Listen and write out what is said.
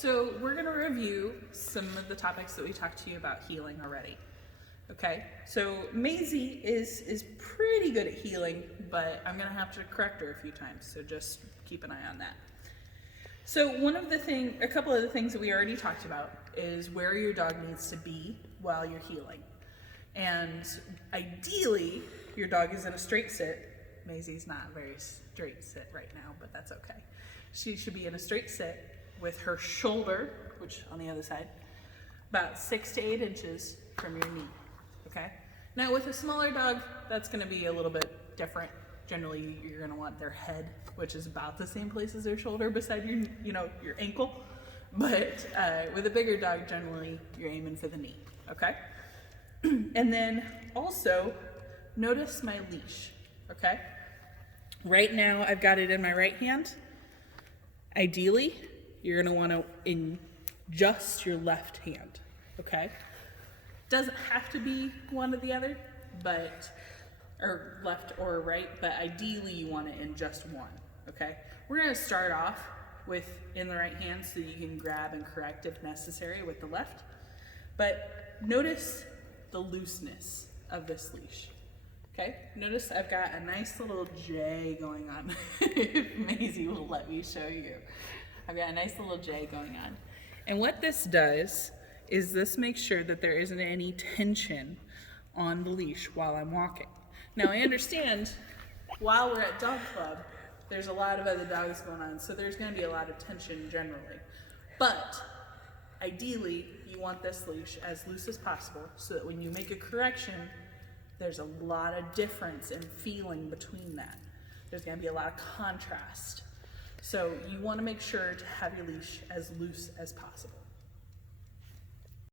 so we're gonna review some of the topics that we talked to you about healing already. Okay, so Maisie is pretty good at healing, but I'm gonna have to correct her a few times, so just keep an eye on that. So a couple of the things that we already talked about is where your dog needs to be while you're healing. And ideally, your dog is in a straight sit. Maisie's not very straight sit right now, but that's okay. She should be in a straight sit with her shoulder, which on the other side, about 6 to 8 inches from your knee, okay? Now with a smaller dog, that's gonna be a little bit different. Generally, you're gonna want their head, which is about the same place as their shoulder beside your ankle. But with a bigger dog, generally, you're aiming for the knee, okay? And then also, notice my leash, okay? Right now, I've got it in my right hand. Ideally, you're gonna wanna adjust your left hand, okay? Doesn't have to be one or the other, or left or right, but ideally you want it in just one, okay? We're gonna start off with in the right hand so you can grab and correct if necessary with the left. But notice the looseness of this leash, okay? Notice I've got a nice little J going on. If Maisie will let me show you. I've got a nice little J going on. And what this does is this makes sure that there isn't any tension on the leash while I'm walking. Now I understand while we're at dog club, there's a lot of other dogs going on, so there's gonna be a lot of tension generally. But ideally, you want this leash as loose as possible so that when you make a correction, there's a lot of difference in feeling between that. There's gonna be a lot of contrast. So you wanna make sure to have your leash as loose as possible.